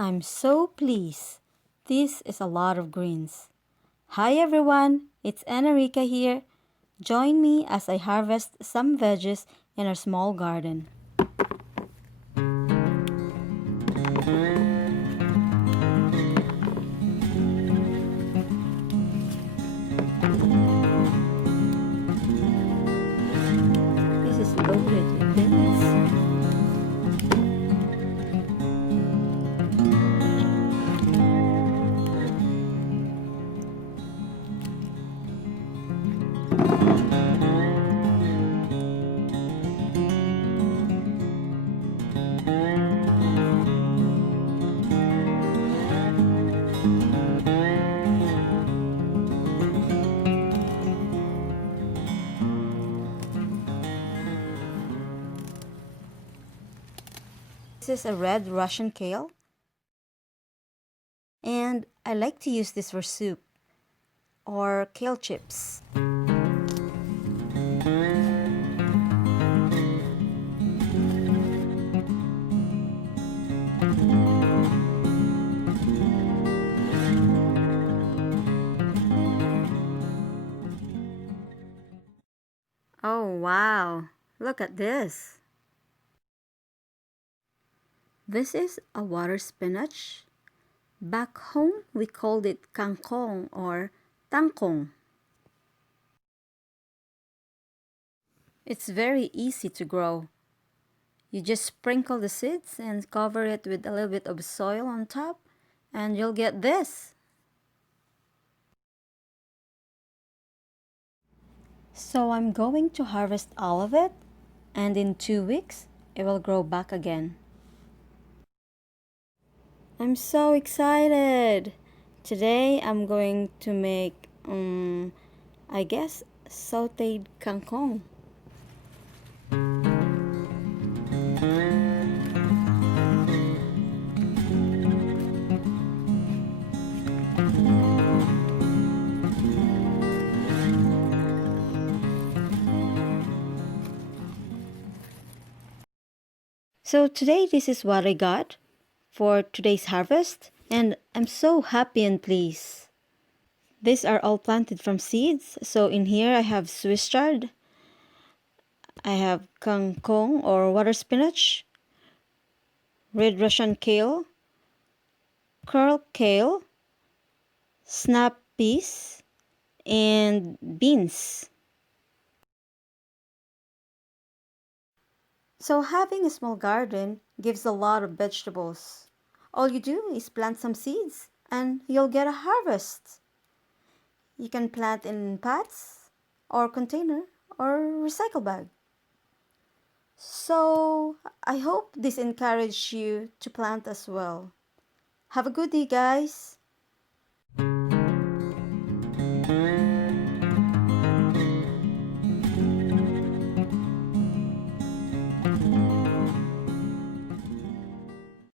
I'm so pleased. This is a lot of greens. Hi everyone, it's Rica here. Join me as I harvest some veggies in our small garden. This is loaded with beans. This is a red Russian kale, and I like to use this for soup or kale chips. Oh wow, look at this. This is a water spinach. Back home, we called it kangkong or tangkong. It's very easy to grow. You just sprinkle the seeds and cover it with a little bit of soil on top, and you'll get this. So I'm going to harvest all of it, and in 2 weeks, it will grow back again. I'm so excited! Today I'm going to make, I guess, sauteed kangkong. So today this is what I got for today's harvest, and I'm so happy and pleased. These are all planted from seeds. So in here I have Swiss chard, I have kangkong or water spinach, red Russian kale, curl kale, snap peas, and beans. So having a small garden gives a lot of vegetables. All you do is plant some seeds and you'll get a harvest. You can plant in pots or container or recycle bag. So I hope this encouraged you to plant as well. Have a good day, guys.